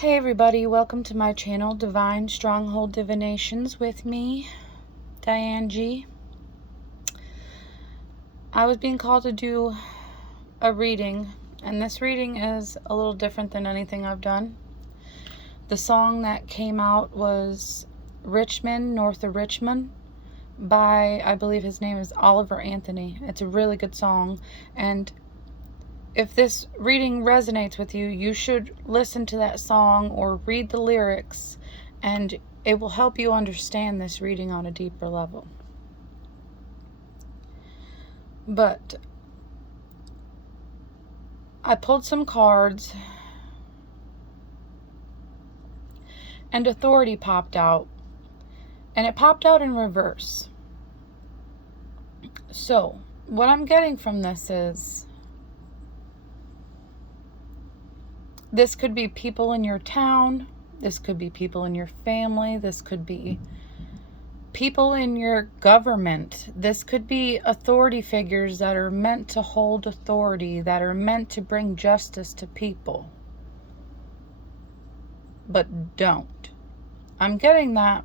Hey everybody, welcome to my channel, Divine Stronghold Divinations, with me, Diane G. I was being called to do a reading, and this reading is a little different than anything I've done. The song that came out was Richmond, North of Richmond, by, I believe his name is Oliver Anthony. It's a really good song, and if this reading resonates with you, you should listen to that song or read the lyrics, and it will help you understand this reading on a deeper level. But I pulled some cards, and authority popped out, and it popped out in reverse. So, what I'm getting from this is, this could be people in your town, this could be people in your family, this could be people in your government, this could be authority figures that are meant to hold authority, that are meant to bring justice to people, but don't. I'm getting that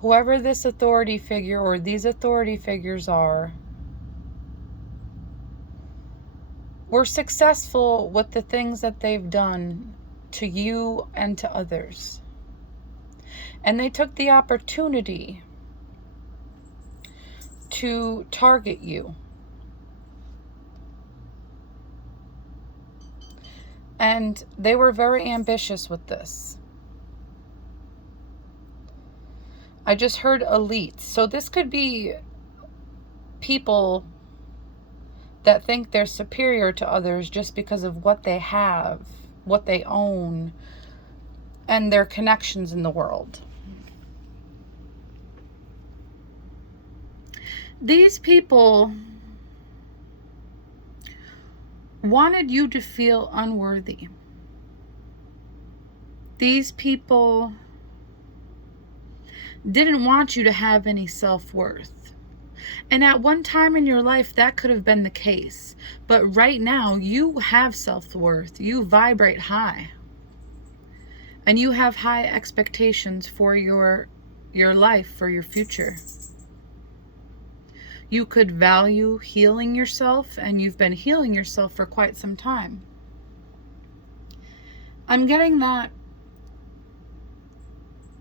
whoever this authority figure or these authority figures are, were successful with the things that they've done to you and to others. And they took the opportunity to target you. And they were very ambitious with this. I just heard elite. So this could be people that think they're superior to others just because of what they have, what they own, and their connections in the world. These people wanted you to feel unworthy. These people didn't want you to have any self-worth. And at one time in your life, that could have been the case. But right now, you have self-worth. You vibrate high. And you have high expectations for your life, for your future. You could value healing yourself, and you've been healing yourself for quite some time. I'm getting that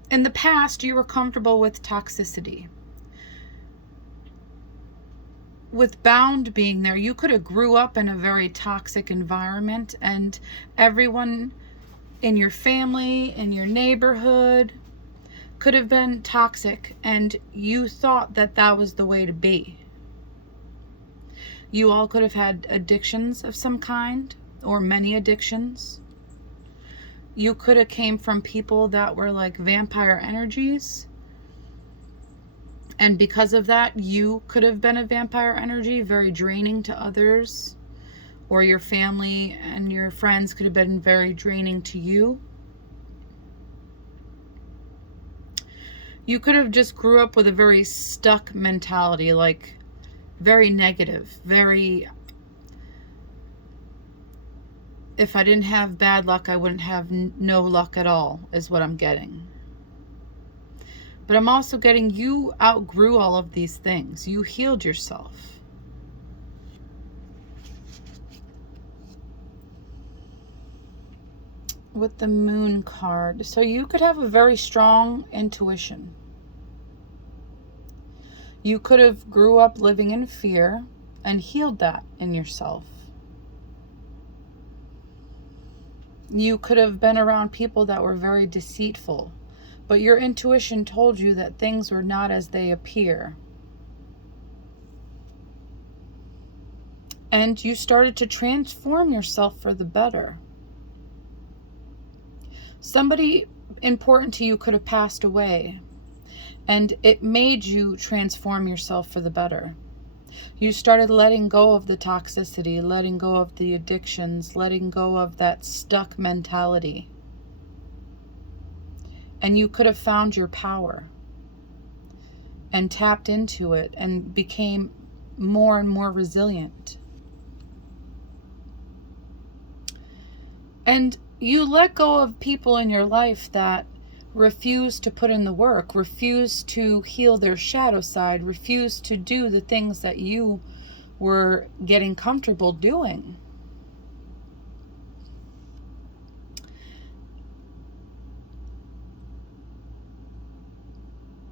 in the past, you were comfortable with toxicity. With bound being there, you could have grew up in a very toxic environment, and everyone in your family, in your neighborhood, could have been toxic, and you thought that that was the way to be. You all could have had addictions of some kind, or many addictions. You could have came from people that were like vampire energies, and because of that, you could have been a vampire energy, very draining to others, or your family and your friends could have been very draining to you. You could have just grew up with a very stuck mentality, like very negative, very, if I didn't have bad luck, I wouldn't have no luck at all, is what I'm getting. But I'm also getting you outgrew all of these things. You healed yourself. With the Moon card. So you could have a very strong intuition. You could have grew up living in fear and healed that in yourself. You could have been around people that were very deceitful, but your intuition told you that things were not as they appear. And you started to transform yourself for the better. Somebody important to you could have passed away, and it made you transform yourself for the better. You started letting go of the toxicity, letting go of the addictions, letting go of that stuck mentality. And you could have found your power and tapped into it and became more and more resilient. And you let go of people in your life that refuse to put in the work, refuse to heal their shadow side, refuse to do the things that you were getting comfortable doing.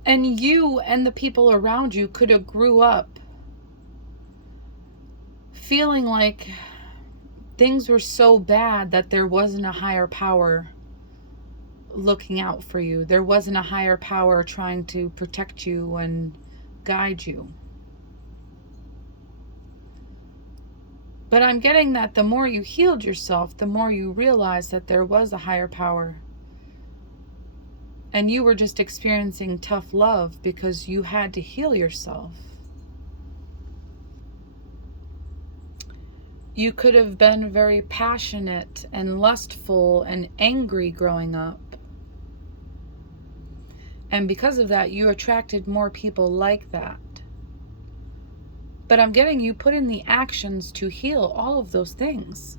And you and the people around you could have grew up feeling like things were so bad that there wasn't a higher power looking out for you. There wasn't a higher power trying to protect you and guide you. But I'm getting that the more you healed yourself, the more you realized that there was a higher power. And you were just experiencing tough love because you had to heal yourself. You could have been very passionate and lustful and angry growing up. And because of that, you attracted more people like that. But I'm getting you put in the actions to heal all of those things.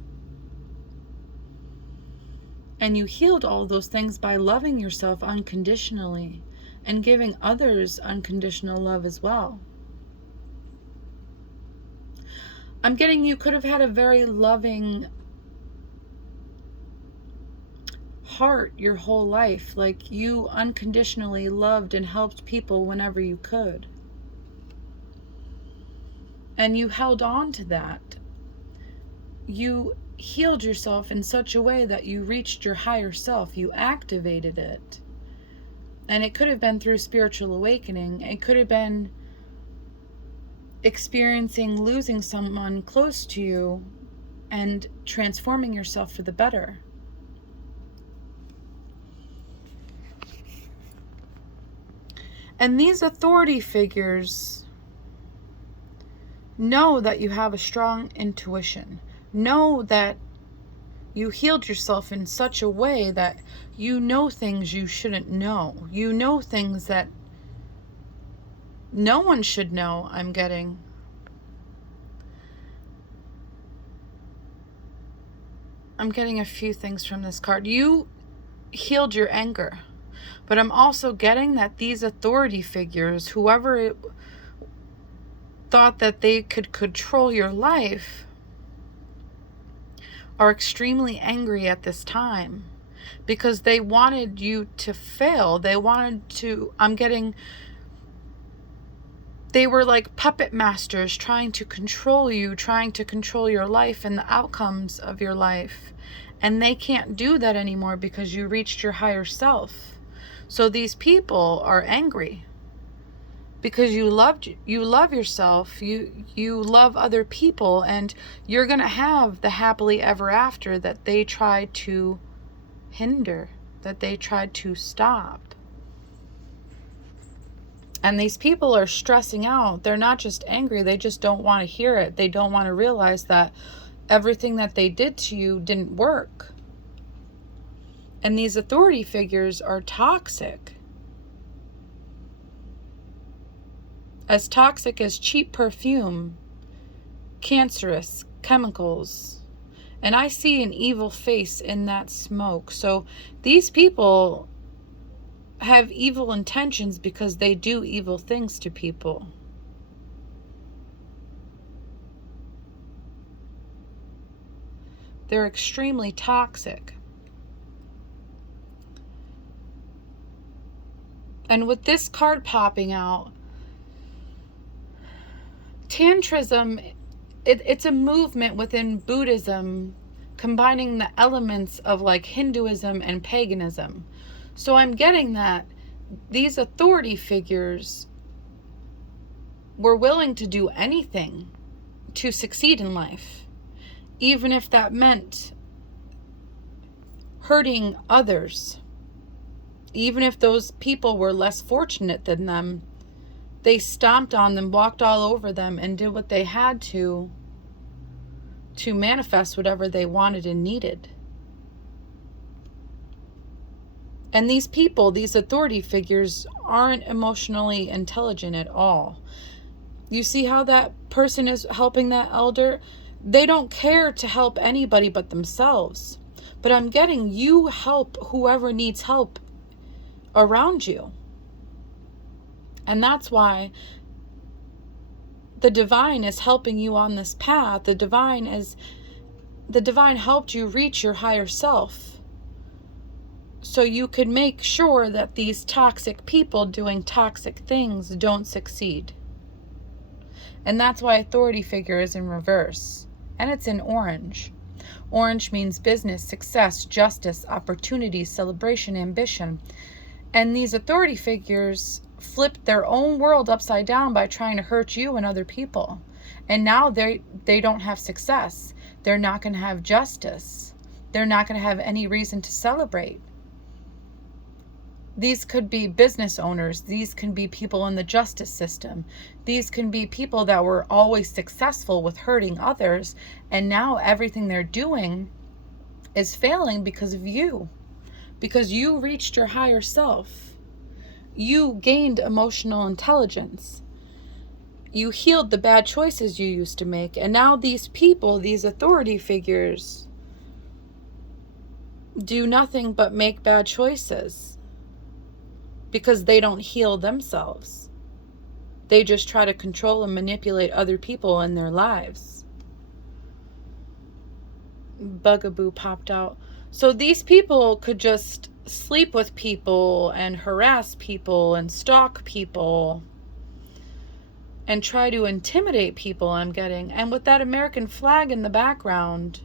And you healed all those things by loving yourself unconditionally and giving others unconditional love as well. I'm getting you could have had a very loving heart your whole life. Like you unconditionally loved and helped people whenever you could. And you held on to that. You healed yourself in such a way that you reached your higher self. You activated it. And it could have been through spiritual awakening. It could have been experiencing losing someone close to you and transforming yourself for the better. And these authority figures know that you have a strong intuition. Know that you healed yourself in such a way that you know things you shouldn't know. You know things that no one should know, I'm getting. I'm getting a few things from this card. You healed your anger. But I'm also getting that these authority figures, whoever thought that they could control your life, are extremely angry at this time because they wanted you to fail. They wanted to, they were like puppet masters trying to control you, trying to control your life and the outcomes of your life. And they can't do that anymore because you reached your higher self. So these people are angry because you love yourself, you love other people, and you're going to have the happily ever after that they tried to hinder, that they tried to stop. And these people are stressing out. They're not just angry, they just don't want to hear it. They don't want to realize that everything that they did to you didn't work. And these authority figures are toxic. As toxic as cheap perfume, cancerous chemicals. And I see an evil face in that smoke. So these people have evil intentions because they do evil things to people. They're extremely toxic. And with this card popping out, Tantrism, it's a movement within Buddhism combining the elements of like Hinduism and paganism. So I'm getting that these authority figures were willing to do anything to succeed in life, even if that meant hurting others. Even if those people were less fortunate than them, they stomped on them, walked all over them, and did what they had to manifest whatever they wanted and needed. And these people, these authority figures, aren't emotionally intelligent at all. You see how that person is helping that elder? They don't care to help anybody but themselves. But I'm getting you help whoever needs help around you. And that's why the divine is helping you on this path. The divine helped you reach your higher self, so you could make sure that these toxic people doing toxic things don't succeed. And that's why authority figure is in reverse. And it's in orange. Orange means business, success, justice, opportunity, celebration, ambition. And these authority figures flipped their own world upside down by trying to hurt you and other people. And now they don't have success. They're not going to have justice. They're not going to have any reason to celebrate. These could be business owners. These can be people in the justice system. These can be people that were always successful with hurting others, and now everything they're doing is failing because of you. Because you reached your higher self. You gained emotional intelligence. You healed the bad choices you used to make. And now these people, these authority figures, do nothing but make bad choices. Because they don't heal themselves. They just try to control and manipulate other people in their lives. Bugaboo popped out. So these people could just sleep with people and harass people and stalk people and try to intimidate people, I'm getting. And with that American flag in the background,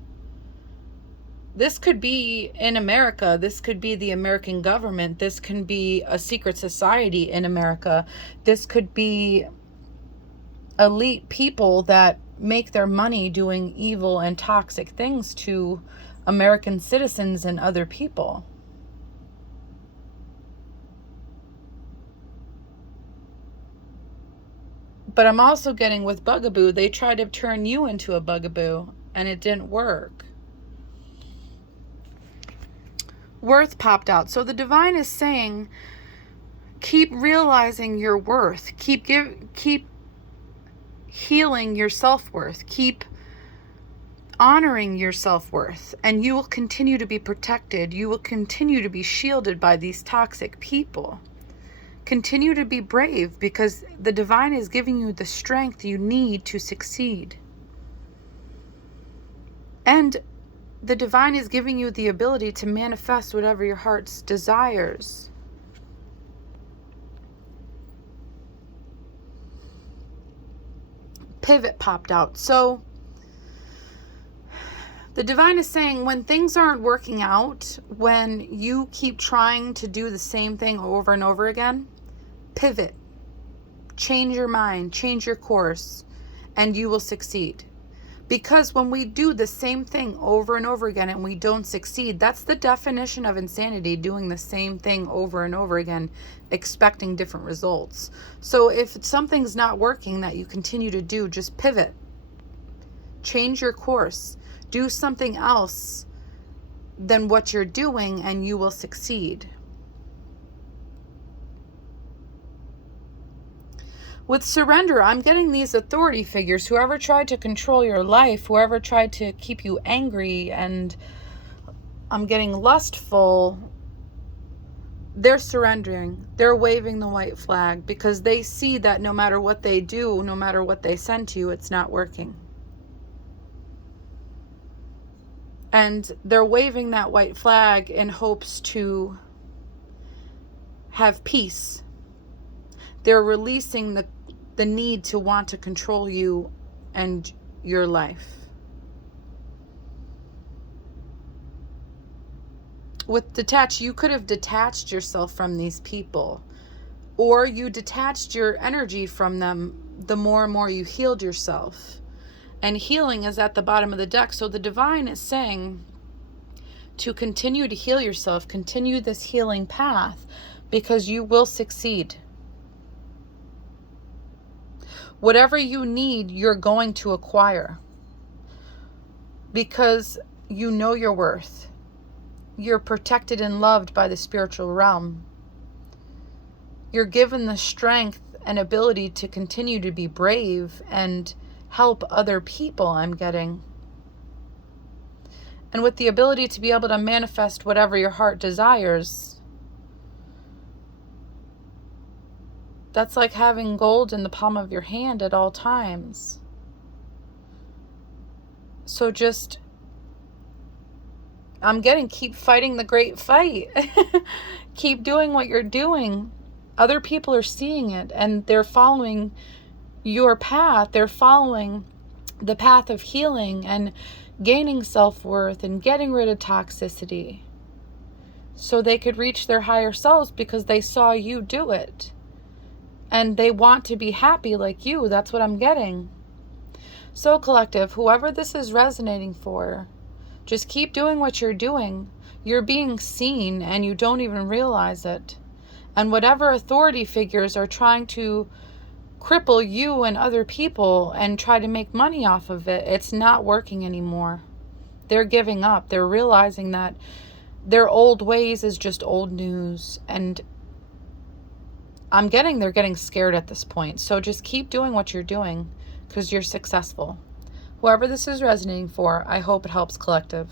this could be in America. This could be the American government. This can be a secret society in America. This could be elite people that make their money doing evil and toxic things to American citizens and other people. But I'm also getting with Bugaboo, they tried to turn you into a bugaboo, and it didn't work. Worth popped out. So the divine is saying, keep realizing your worth. Keep healing your self-worth. Keep honoring your self-worth. And you will continue to be protected. You will continue to be shielded by these toxic people. Continue to be brave, because the divine is giving you the strength you need to succeed. And the divine is giving you the ability to manifest whatever your heart's desires. Pivot popped out. So the divine is saying, when things aren't working out, when you keep trying to do the same thing over and over again, pivot. Change your mind, change your course, and you will succeed. Because when we do the same thing over and over again and we don't succeed, that's the definition of insanity, doing the same thing over and over again, expecting different results. So if something's not working that you continue to do, just pivot. Change your course. Do something else than what you're doing, and you will succeed. With surrender, I'm getting these authority figures, whoever tried to control your life, whoever tried to keep you angry, and I'm getting lustful, they're surrendering. They're waving the white flag, because they see that no matter what they do, no matter what they send to you, it's not working. And they're waving that white flag in hopes to have peace. They're releasing the need to want to control you and your life. With detach, you could have detached yourself from these people, or you detached your energy from them the more and more you healed yourself. And healing is at the bottom of the deck. So the divine is saying to continue to heal yourself, continue this healing path, because you will succeed. Whatever you need, you're going to acquire, because you know your worth. You're protected and loved by the spiritual realm. You're given the strength and ability to continue to be brave and help other people, I'm getting. And with the ability to be able to manifest whatever your heart desires, that's like having gold in the palm of your hand at all times. So just, I'm getting, keep fighting the great fight. Keep doing what you're doing. Other people are seeing it and they're following your path. They're following the path of healing and gaining self-worth and getting rid of toxicity so they could reach their higher selves because they saw you do it. And they want to be happy like you. That's what I'm getting. So collective, whoever this is resonating for, just keep doing what you're doing. You're being seen and you don't even realize it. And whatever authority figures are trying to cripple you and other people and try to make money off of it, it's not working anymore. They're giving up. They're realizing that their old ways is just old news. And I'm getting, they're getting scared at this point. So just keep doing what you're doing because you're successful. Whoever this is resonating for, I hope it helps, collective.